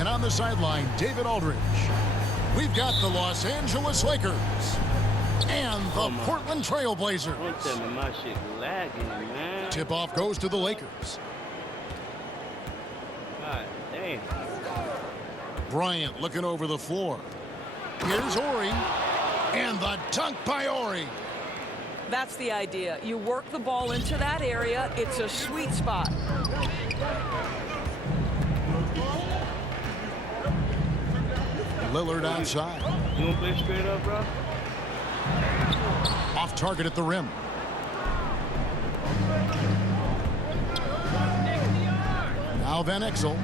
And on the sideline, David Aldridge. We've got the Los Angeles Lakers and the Portland Trail Blazers. My shit lagging, man. Tip-off goes to the Lakers. God damn. Bryant looking over the floor. Here's Ori. And the dunk by Ori. That's the idea. You work the ball into that area. It's a sweet spot. Lillard outside. You want to play straight up, bro? Off target at the rim. Now Van Exel.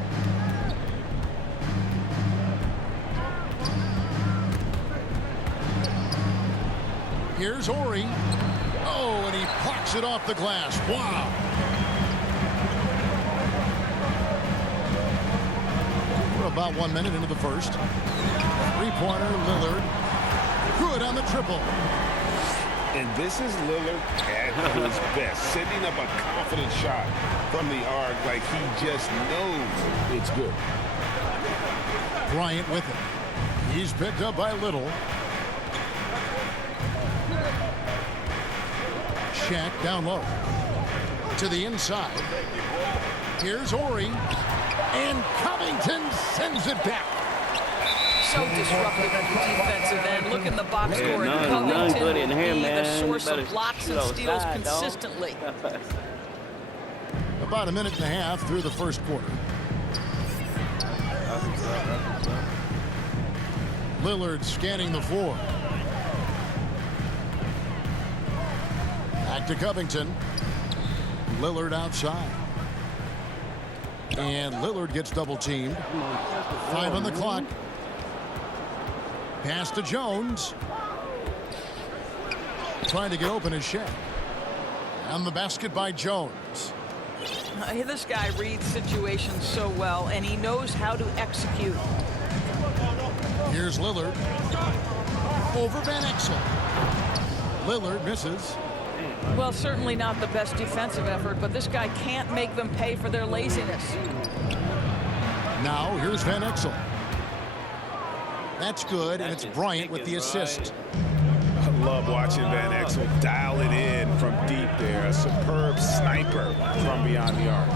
Here's Ori. Oh, and he plucks it off the glass. Wow. We're about 1 minute into the first. Three-pointer, Lillard. Good on the triple. And this is Lillard at his best, setting up a confident shot from the arc like he just knows it's good. Bryant with it. He's picked up by Little. Shaq down low. To the inside. Here's Ori. And Covington sends it back. So disruptive at the defensive end. Look in the box score. And Covington good in here, will be man. the source of blocks and steals outside, consistently. About a minute and a half through the first quarter. Lillard scanning the floor. Back to Covington. Lillard outside. And Lillard gets double teamed. 5 on the clock. Pass to Jones. Trying to get open is Shaq. And the basket by Jones. This guy reads situations so well, and he knows how to execute. Here's Lillard. Over Van Exel. Lillard misses. Well, certainly not the best defensive effort, but this guy can't make them pay for their laziness. Now here's Van Exel. That's good, and it's Bryant with the assist. I love watching Van Exel dial it in from deep there. A superb sniper from beyond the arc.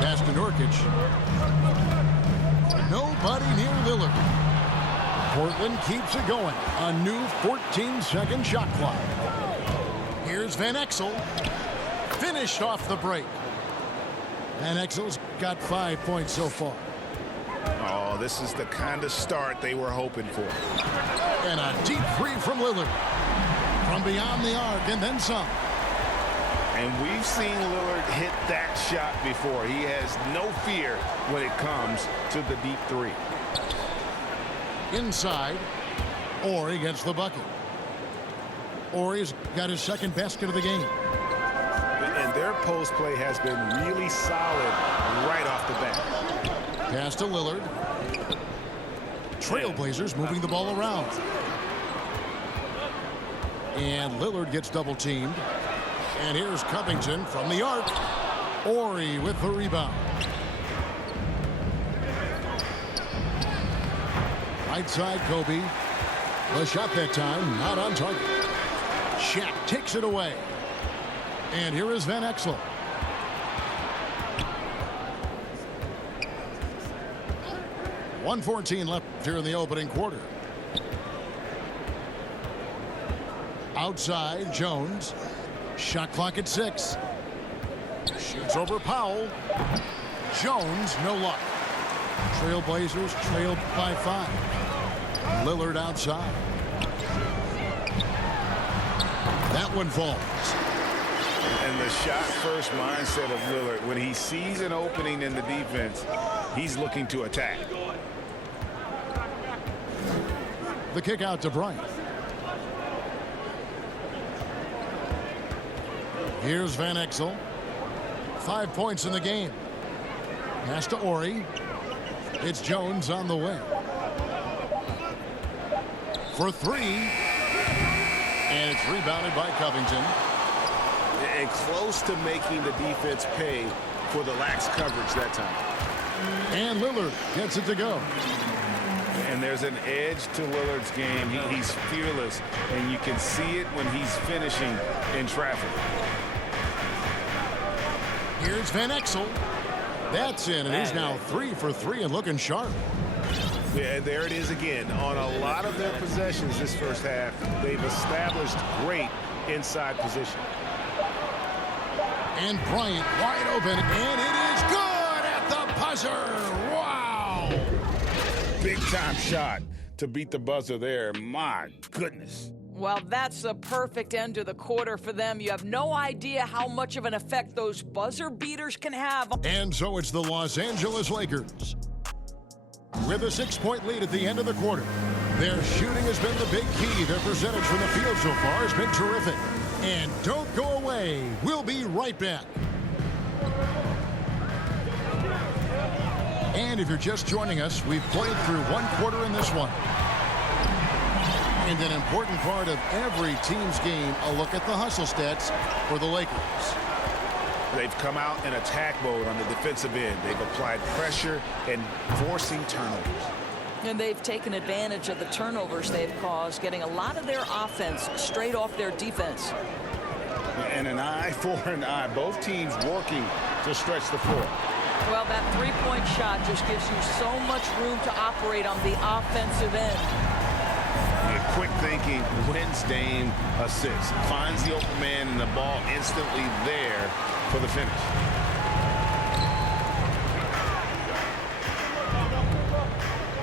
Pass to Nurkic. Nobody near Lillard. Portland keeps it going. A new 14-second shot clock. Here's Van Exel. Finished off the break. Van Exel's got 5 points so far. Oh, this is the kind of start they were hoping for. And a deep three from Lillard. From beyond the arc and then some. And we've seen Lillard hit that shot before. He has no fear when it comes to the deep three. Inside. Ori gets the bucket. Ori's got his second basket of the game. And their post play has been really solid right off the bat. Pass to Lillard. Trailblazers moving the ball around. And Lillard gets double teamed. And here's Covington from the arc. Ori with the rebound. Right side, Kobe. The shot that time, not on target. Shaq takes it away. And here is Van Exel. .114 left here in the opening quarter. Outside, Jones. Shot clock at 6. Shoots over Powell. Jones, no luck. Trailblazers trailed by 5. Lillard outside. That one falls. And the shot-first mindset of Lillard, when he sees an opening in the defense, he's looking to attack. The kick out to Bryant. Here's Van Exel. 5 points in the game. Pass to Ori. It's Jones on the wing. For 3. And it's rebounded by Covington. And close to making the defense pay for the lax coverage that time. And Lillard gets it to go. And there's an edge to Lillard's game. He's fearless, and you can see it when he's finishing in traffic. Here's Van Exel. That's in, and he's now 3 for 3 and looking sharp. Yeah, there it is again. On a lot of their possessions this first half, they've established great inside position. And Bryant wide open, and it is good at the buzzer. Wow! Big-time shot to beat the buzzer there. My goodness. Well, that's the perfect end to the quarter for them. You have no idea how much of an effect those buzzer beaters can have. And so it's the Los Angeles Lakers with a 6-point lead at the end of the quarter. Their shooting has been the big key. Their percentage from the field so far has been terrific. And don't go away. We'll be right back. And if you're just joining us, we've played through one quarter in this one. And an important part of every team's game, a look at the hustle stats for the Lakers. They've come out in attack mode on the defensive end. They've applied pressure and forcing turnovers. And they've taken advantage of the turnovers they've caused, getting a lot of their offense straight off their defense. And an eye for an eye. Both teams working to stretch the floor. Well, that three-point shot just gives you so much room to operate on the offensive end. Yeah, quick thinking wins Dame assists. Finds the open man and the ball instantly there for the finish.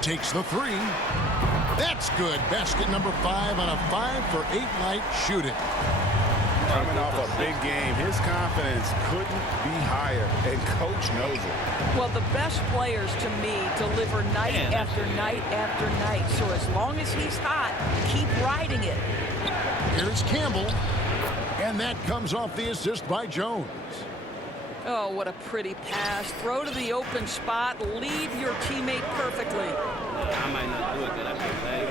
Takes the three. That's good. Basket number 5 on a 5-for-8 night shooting. Coming off a big game, his confidence couldn't be higher, and coach knows it. Well, the best players, to me, deliver night after night after night. So as long as he's hot, keep riding it. Here's Campbell, and that comes off the assist by Jones. Oh, what a pretty pass. Throw to the open spot. Lead your teammate perfectly. I might not do it, but I feel bad.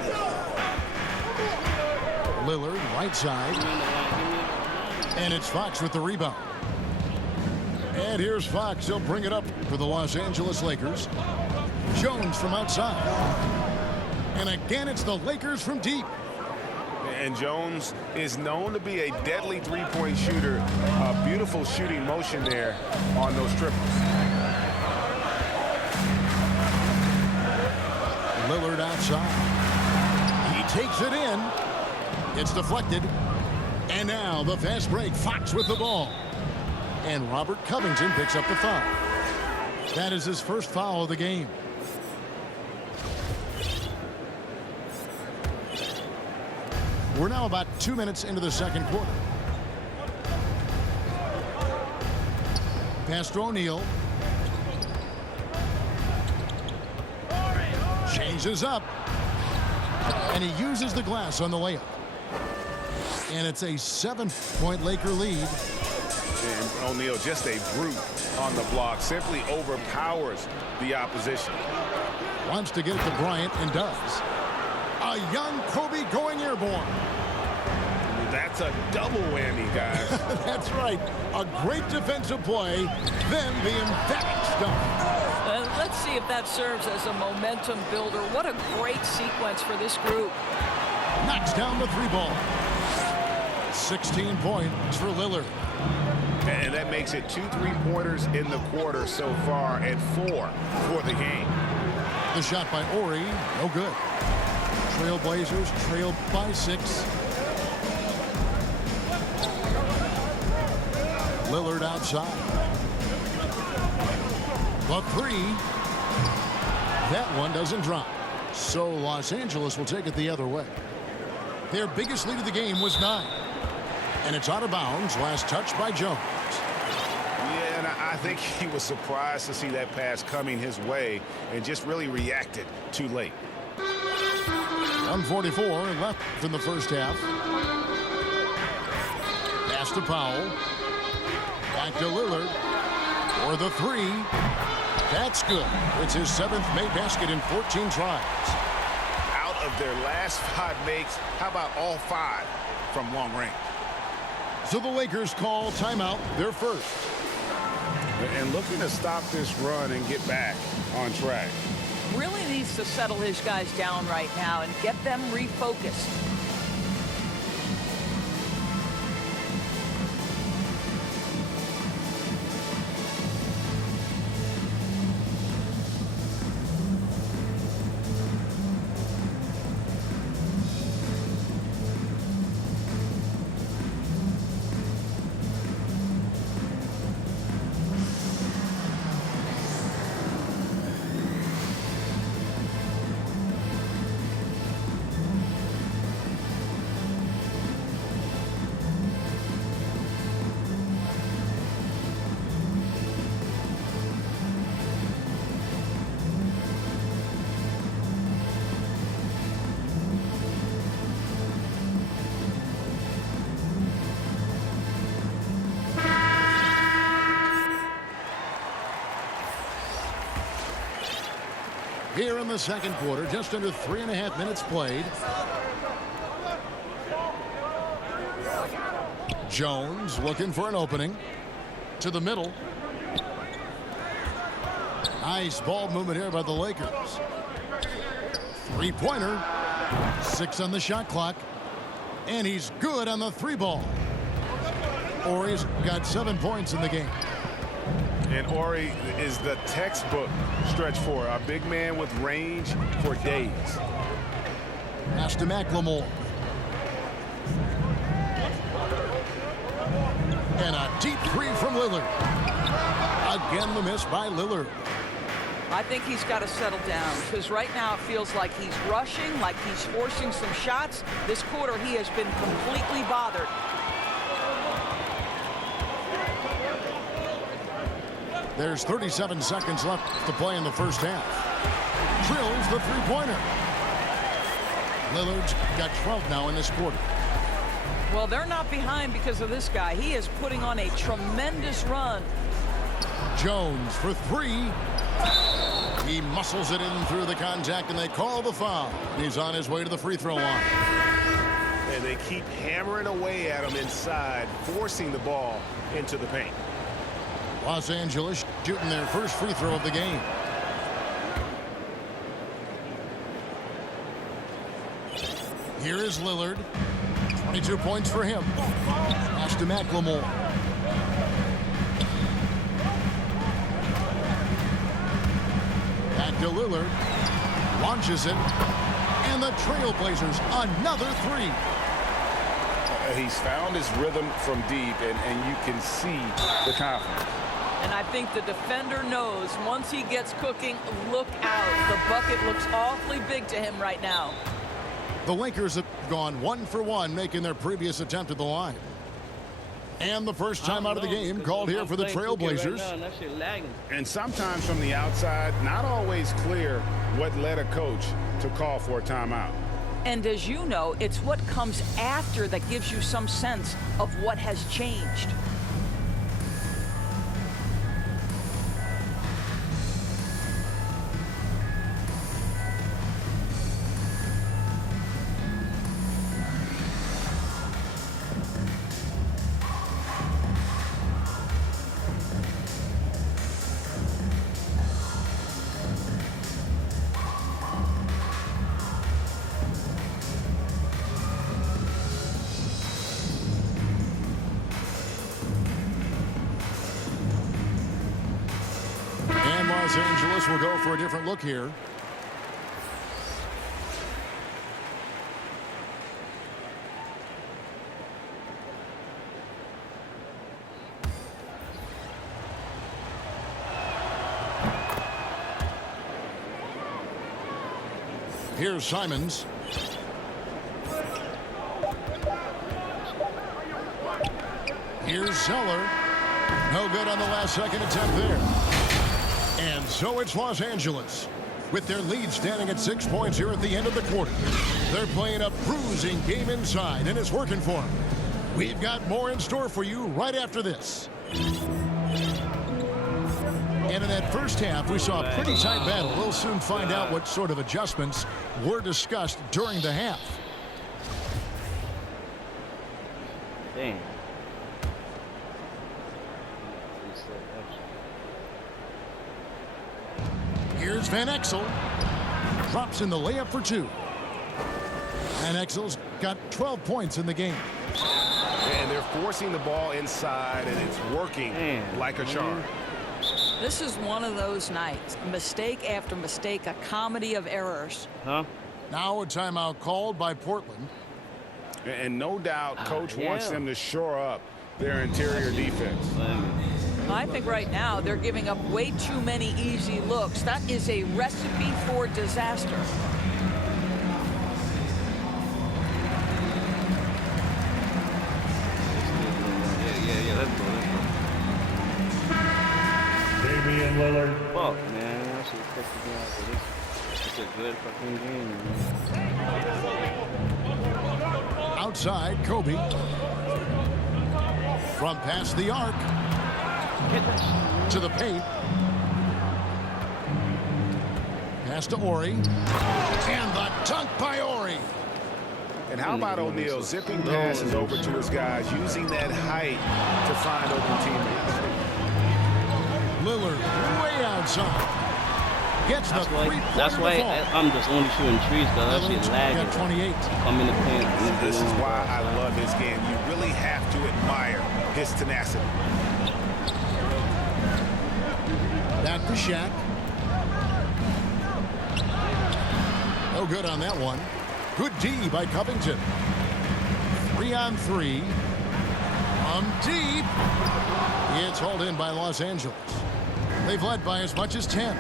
Lillard, right side. And it's Fox with the rebound. And here's Fox. He'll bring it up for the Los Angeles Lakers. Jones from outside. And again, it's the Lakers from deep. And Jones is known to be a deadly three-point shooter. A beautiful shooting motion there on those triples. Lillard outside. He takes it in. It's deflected. And now the fast break. Fox with the ball. And Robert Covington picks up the foul. That is his first foul of the game. We're now about 2 minutes into the second quarter. Pass to O'Neal. Changes up. And he uses the glass on the layup. And it's a 7-point Laker lead. And O'Neal, just a brute on the block, simply overpowers the opposition. Wants to get it to Bryant and does. A young Kobe going airborne. That's a double whammy, guys. That's right. A great defensive play, then the emphatic stuff. Let's see if that serves as a momentum builder. What a great sequence for this group. Knocks down the 3-ball. 16 points for Lillard. And that makes it 2 3-pointers in the quarter so far and 4 for the game. The shot by Ori, no good. Trailblazers trailed by 6. Lillard outside. The 3. That one doesn't drop. So Los Angeles will take it the other way. Their biggest lead of the game was 9. And it's out of bounds. Last touch by Jones. Yeah, and I think he was surprised to see that pass coming his way and just really reacted too late. 1:44 left in the first half. Pass to Powell. Back to Lillard. For the 3. That's good. It's his 7th made basket in 14 tries. Out of their last 5 makes, how about all 5 from long range? So the Lakers call timeout, their first. and looking to stop this run and get back on track. Really needs to settle his guys down right now and get them refocused. Here in the second quarter, just under 3.5 minutes played. Jones looking for an opening. To the middle. Nice ball movement here by the Lakers. Three-pointer. 6 on the shot clock. And he's good on the three ball. Ori's got 7 points in the game. And Ori is the textbook stretch four, a big man with range for days. Pass to McLemore. And a deep three from Lillard. Again, the miss by Lillard. I think he's got to settle down because right now it feels like he's rushing, like he's forcing some shots. This quarter he has been completely bothered. There's 37 seconds left to play in the first half. Drills the three-pointer. Lillard's got 12 now in this quarter. Well, they're not behind because of this guy. He is putting on a tremendous run. Jones for three. He muscles it in through the contact, and they call the foul. He's on his way to the free throw line. And they keep hammering away at him inside, forcing the ball into the paint. Los Angeles shooting their first free throw of the game. Here is Lillard. 22 points for him. Pass to McLemore. Back to Lillard. Launches it. And the Trailblazers another three. He's found his rhythm from deep, and you can see the confidence. And I think the defender knows once he gets cooking, look out. The bucket looks awfully big to him right now. The Lakers have gone 1 for 1, making their previous attempt at the line. And the first time out of the game called here for the Trailblazers. And sometimes from the outside, not always clear what led a coach to call for a timeout. And as you know, it's what comes after that gives you some sense of what has changed. Los Angeles will go for a different look here. Here's Simons. Here's Zeller. No good on the last second attempt there. And so it's Los Angeles with their lead standing at 6 points here at the end of the quarter. They're playing a bruising game inside, and it's working for them. We've got more in store for you right after this. And in that first half, we saw a pretty tight battle. We'll soon find out what sort of adjustments were discussed during the half. Damn. Here's Van Exel. Drops in the layup for 2. Van Exel's got 12 points in the game. And they're forcing the ball inside, and it's working like a charm. This is one of those nights. Mistake after mistake, a comedy of errors. Huh? Now a timeout called by Portland. And no doubt, Coach wants them to shore up their interior defense. I think right now they're giving up way too many easy looks. That is a recipe for disaster. Yeah, let's go. Damian Lillard. Fuck, man. I should have kept the game, but it's a good fucking game, man. Outside, Kobe. From past the arc. To the paint. Pass to Ori. And the dunk by Ori. And how about O'Neal zipping passes over to his guys, using that height to find open teammates. Lillard way outside. Gets the three-pointer. That's why I'm just only shooting trees, because that shit lagging. Got 28. I'm in the paint. This is why I love his game. You really have to admire his tenacity. Back to Shaq. No good on that one. Good D by Covington. 3-on-3. Deep. It's hauled in by Los Angeles. They've led by as much as 10.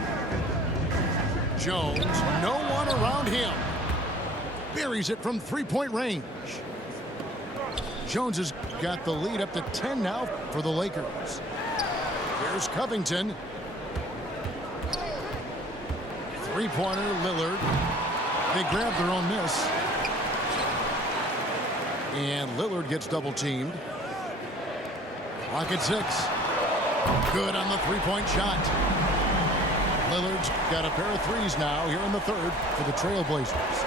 Jones, no one around him. Buries it from three-point range. Jones has got the lead up to 10 now for the Lakers. Here's Covington. Three-pointer, Lillard. They grab their own miss. And Lillard gets double-teamed. Clock at 6. Good on the three-point shot. Lillard's got a pair of threes now here in the third for the Trailblazers.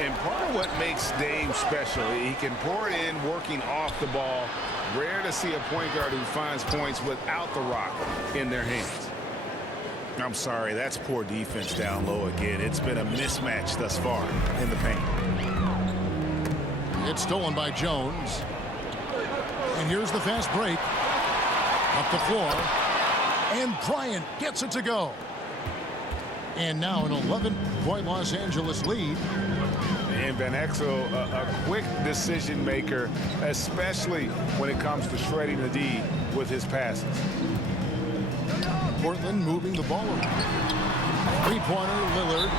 And part of what makes Dame special, he can pour it in working off the ball. Rare to see a point guard who finds points without the rock in their hands. I'm sorry, that's poor defense down low again. It's been a mismatch thus far in the paint. It's stolen by Jones. And here's the fast break. Up the floor. And Bryant gets it to go. And now an 11-point Los Angeles lead. And Van Exel, a quick decision maker, especially when it comes to shredding the D with his passes. Portland moving the ball around. Three-pointer, Lillard.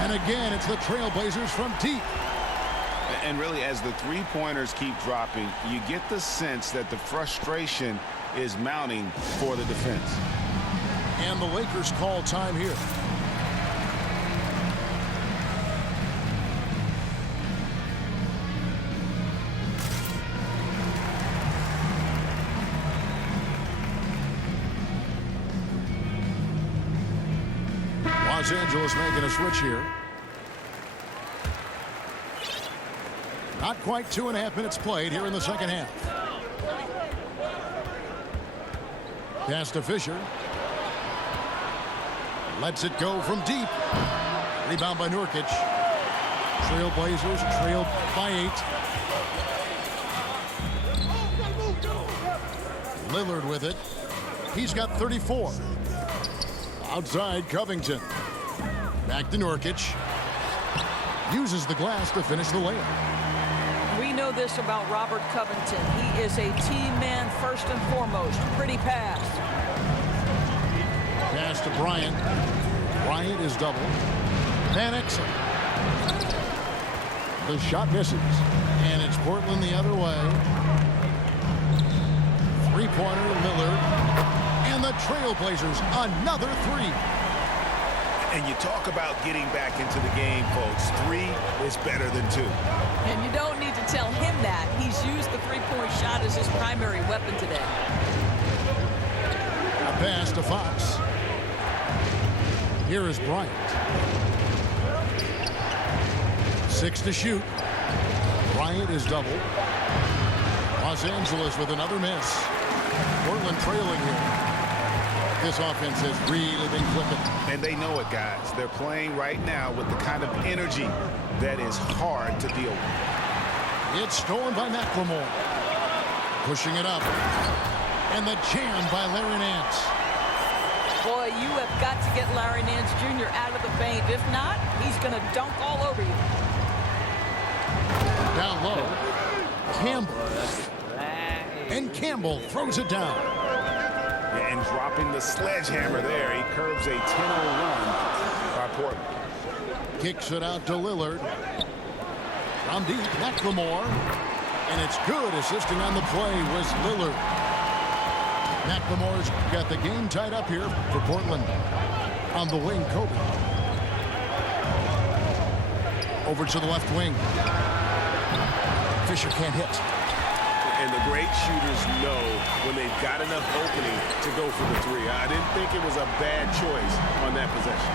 And again, it's the Trailblazers from deep. And really, as the three-pointers keep dropping, you get the sense that the frustration is mounting for the defense. And the Lakers call time here. Los Angeles making a switch here. Not quite 2.5 minutes played here in the second half. Pass to Fisher. Lets it go from deep. Rebound by Nurkic. Trailblazers trailed by 8. Lillard with it. He's got 34. Outside, Covington. Back to Nurkic. Uses the glass to finish the layup. We know this about Robert Covington. He is a team man first and foremost. Pretty pass. Pass to Bryant. Bryant is double. Van Exel. The shot misses. And it's Portland the other way. Three-pointer, Lillard. And the Trailblazers, another three. And you talk about getting back into the game, folks. 3 is better than 2. And you don't need to tell him that. He's used the three-point shot as his primary weapon today. A pass to Fox. Here is Bryant. 6 to shoot. Bryant is double. Los Angeles with another miss. Portland trailing here. this offense has really been clicking. And they know it, guys. They're playing right now with the kind of energy that is hard to deal with. It's stolen by McLemore. Pushing it up. And the jam by Larry Nance. Boy, you have got to get Larry Nance Jr. out of the paint. If not, he's going to dunk all over you. Down low. Campbell. And Campbell throws it down. And dropping the sledgehammer there, he curbs a 10-0 run by Portland. Kicks it out to Lillard. From deep, McLemore. And it's good. Assisting on the play was Lillard. McLemore's got the game tied up here for Portland. On the wing, Kobe. Over to the left wing. Fisher can't hit. And the great shooters know when they've got enough opening to go for the three. I didn't think it was a bad choice on that possession.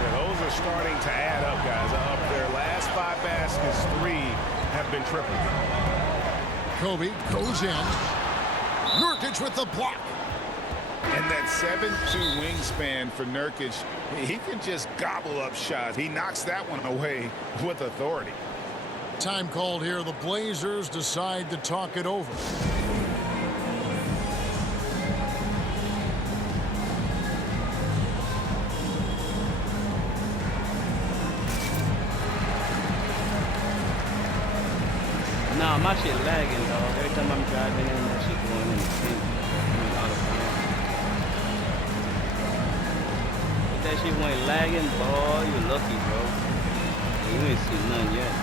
Yeah, those are starting to add up, guys. Up their last 5 baskets, 3 have been triple. Kobe goes in. Nurkic with the block. And that 7'2" wingspan for Nurkic, he can just gobble up shots. He knocks that one away with authority. Time called here. The Blazers decide to talk it over. Nah, my shit lagging, dog. Every time I'm driving in, that shit going in the sink. Out of bounds. If that shit went lagging, boy, you lucky, bro. You ain't seen none yet.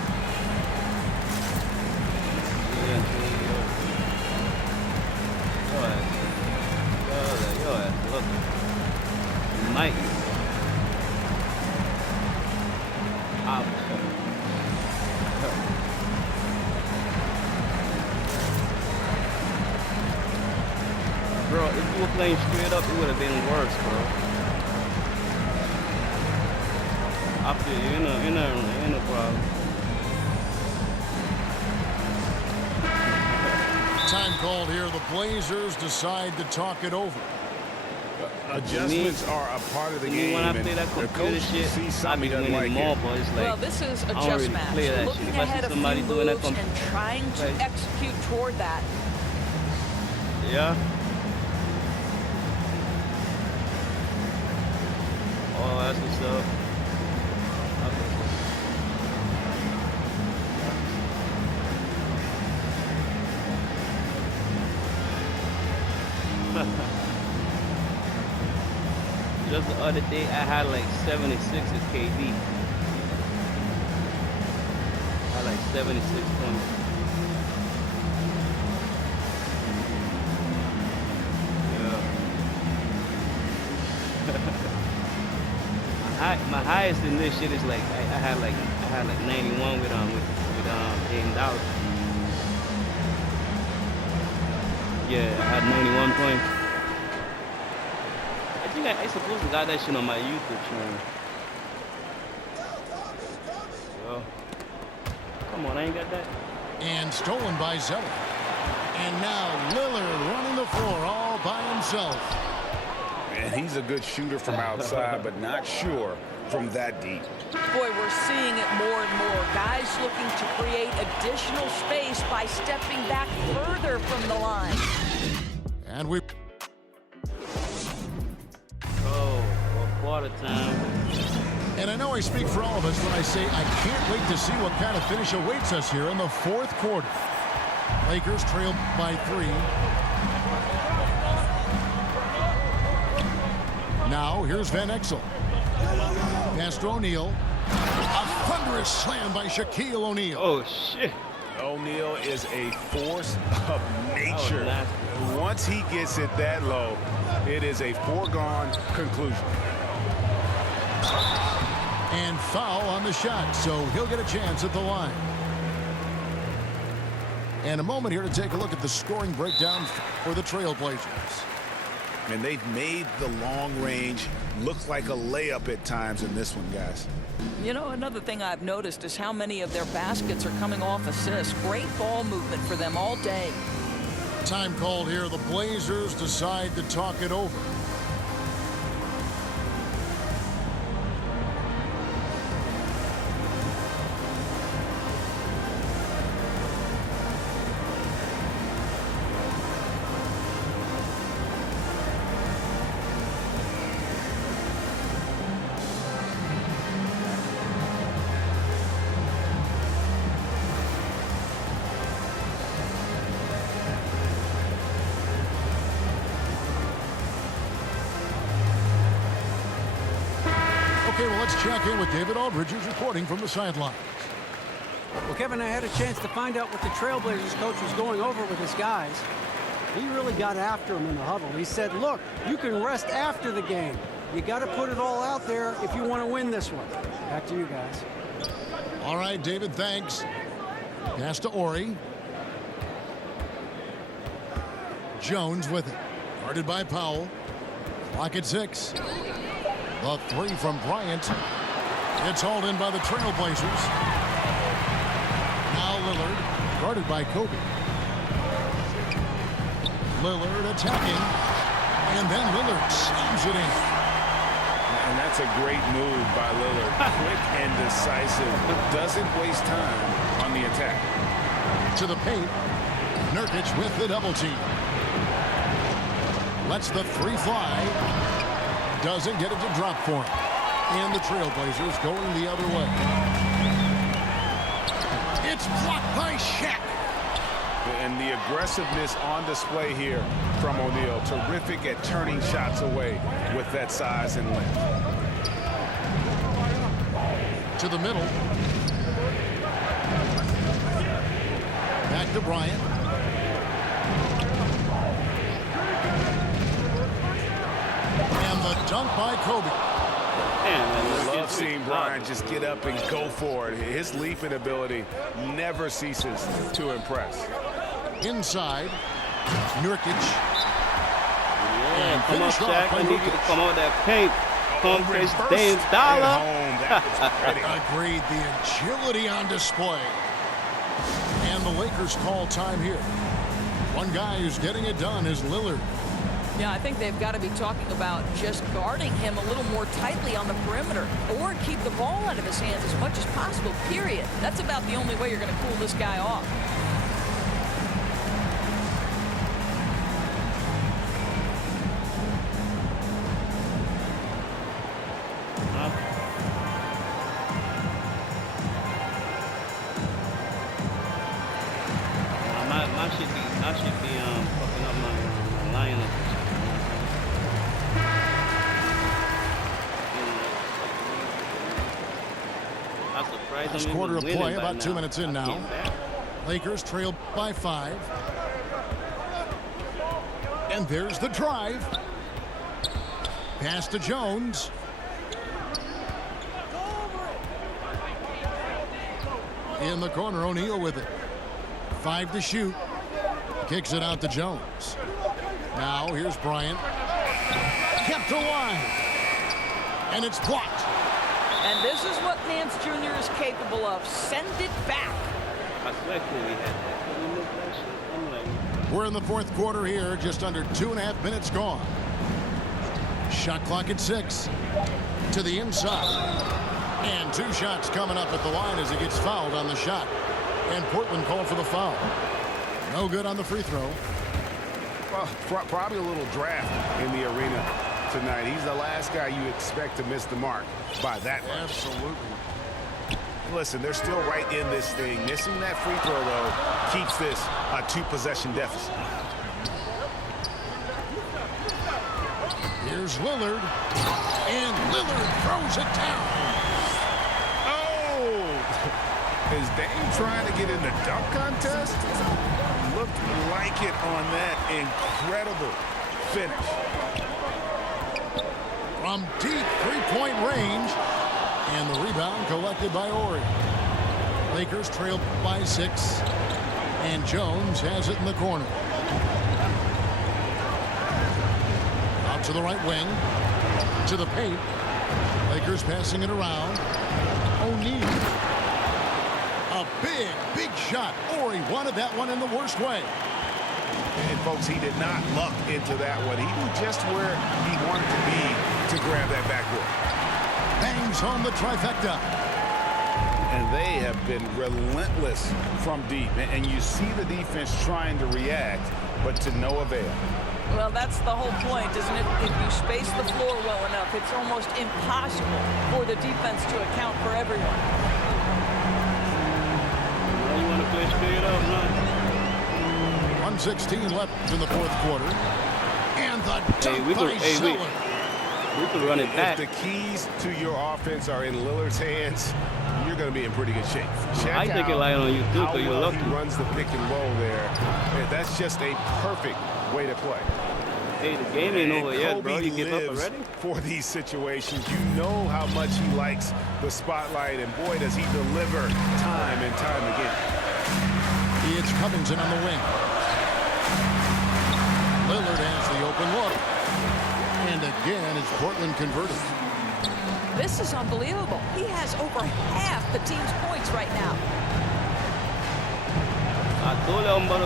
Your ass lucky. You might be. Bro, if you were playing straight up, it would have been worse, bro. I feel you, in a problem. Time called here. The Blazers decide to talk it over. Adjustments are a part of the game. When I play that computer shit, I be doing it more, but it's like, Well, this is a I don't just really match. play that Looking shit. If I ahead see a somebody few doing that moves and trying to like- execute toward that. yeah. Oh, that's what's up. Just the other day, I had like 76 at KD. I had like 76 points. My highest in this shit is like I had like 91 with Jaden Dallas. Yeah, I had 91 points. I think I supposed to got that shit on my YouTube channel. Well, come on, I ain't got that. And stolen by Zeller. And now Lillard running the floor all by himself. And he's a good shooter from outside, but not sure from that deep. Boy, we're seeing it more and more. Guys looking to create additional space by stepping back further from the line. And we... Oh, quarter time. And I know I speak for all of us when I say I can't wait to see what kind of finish awaits us here in the fourth quarter. Lakers trail by 3. Now, here's Van Exel. Pass to O'Neal. A thunderous slam by Shaquille O'Neal. Oh, shit. O'Neal is a force of nature. Once he gets it that low, it is a foregone conclusion. And foul on the shot, so he'll get a chance at the line. And a moment here to take a look at the scoring breakdown for the Trailblazers. And they've made the long range look like a layup at times in this one, guys. You know, another thing I've noticed is how many of their baskets are coming off assists. Great ball movement for them all day. Time called here. The Blazers decide to talk it over. Okay, well, let's check in with David Aldridge, who's reporting from the sidelines. Well, Kevin, I had a chance to find out what the Trailblazers coach was going over with his guys. He really got after him in the huddle. He said, look, you can rest after the game. You got to put it all out there if you want to win this one. Back to you guys. All right, David, thanks. Pass to Ori. Jones with it. Guarded by Powell. Clock at 6. The three from Bryant. It's hauled in by the Trailblazers. Now Lillard, guarded by Kobe. Lillard attacking. And then Lillard slams it in. And that's a great move by Lillard. Quick and decisive. Doesn't waste time on the attack. To the paint. Nurkic with the double team. Lets the three fly. Doesn't get it to drop for him. And the Trailblazers going the other way. It's blocked by Shaq. And the aggressiveness on display here from O'Neal. Terrific at turning shots away with that size and length. To the middle. Back to Bryant. And the dunk by Kobe. I love seeing Bryant just get up and go for it. His leaping ability never ceases to impress. Inside, Nurkic. Yeah, come on, Shaq. I need you to come on that paint. Come face Dame Dollar. Agreed. The agility on display. And the Lakers call time here. One guy who's getting it done is Lillard. Yeah, I think they've got to be talking about just guarding him a little more tightly on the perimeter or keep the ball out of his hands as much as possible, period. That's about the only way you're going to cool this guy off. I should be fucking up my lineup. Last quarter of play, about 2 minutes in now. Lakers trail by 5. And there's the drive. Pass to Jones. In the corner, O'Neal with it. 5 to shoot. Kicks it out to Jones. Now here's Bryant. Kept alive. And it's blocked. And this is what Nance Jr. is capable of. Send it back. I swear we had that. We're in the fourth quarter here. Just under 2.5 minutes gone. Shot clock at 6. To the inside. And 2 shots coming up at the line as he gets fouled on the shot. And Portland called for the foul. No good on the free throw. Well, probably a little draft in the arena tonight. He's the last guy you expect to miss the mark by that much. Absolutely. Listen, they're still right in this thing. Missing that free throw, though, keeps this a 2-possession deficit. Here's Lillard. And Lillard throws it down. Oh! Is Dame trying to get in the dunk contest? Looked like it on that incredible finish. From deep three-point range. And the rebound collected by Ori. Lakers trail by 6. And Jones has it in the corner. Out to the right wing. To the paint. Lakers passing it around. O'Neal. A big shot. Ori wanted that one in the worst way. And, folks, he did not luck into that one. He knew just where he wanted to be to grab that backboard. Bangs home the trifecta. And they have been relentless from deep. And you see the defense trying to react, but to no avail. Well, that's the whole point, isn't it? If you space the floor well enough, it's almost impossible for the defense to account for everyone. You want to play straight up, huh? 1:16 left in the fourth quarter. And the dunk by Zeller. We can run it back. If the keys to your offense are in Lillard's hands, you're going to be in pretty good shape. Check I think out it lied on you too, how because you're well lucky. he runs the pick and roll there. Man, that's just a perfect way to play. Hey, the game ain't over yet, Kobe bro. You give up lives already? for these situations. You know how much he likes the spotlight, and boy, does he deliver time and time again. It's Covington on the wing. Lillard has the open look. And again, it's Portland converted. This is unbelievable. He has over half the team's points right now. I told you I'm about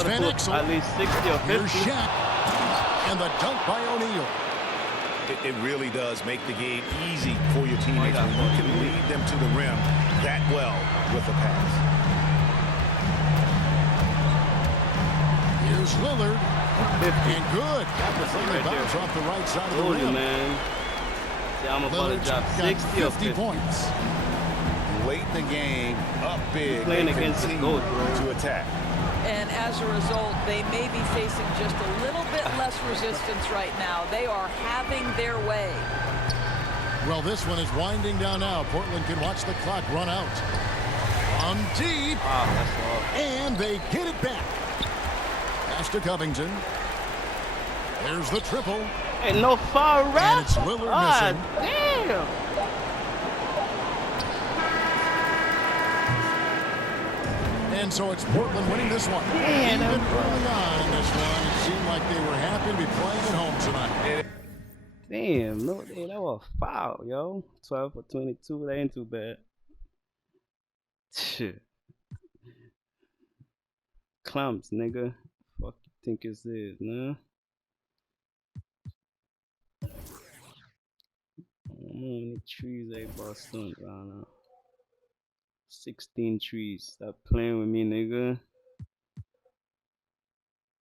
to Van put Exel. at least 60 or 50. Here's Shaq. And the dunk by O'Neal. It really does make the game easy for your teammates Oh, when you can lead them to the rim that well with a pass. Here's Lillard. 50. And good. Got the friendly Right there. bounce off the right side of the Told you, rim. man. See, I'm about to Lillard's drop got 60 or 50 50. points. Late in the game, up big, playing they against the continue GOAT, bro. to attack. And as a result, they may be facing just a little bit less resistance right now. They are having their way. Well, this one is winding down now. Portland can watch the clock run out. On deep. Ah, that's all. And they get it back. Pass to Covington. There's the triple. Hey, no foul, ref. And it's Lillard missing. Damn. And so it's Portland winning this one. Man, Even early on in this one, it seemed like they were happy to be playing at home tonight. Damn, no, hey, that was a foul, yo. 12 for 22, that ain't too bad. Shit. Clumps, nigga. Fuck you think this is, man? How many trees they busting right now? 16 trees. Stop playing with me, nigga.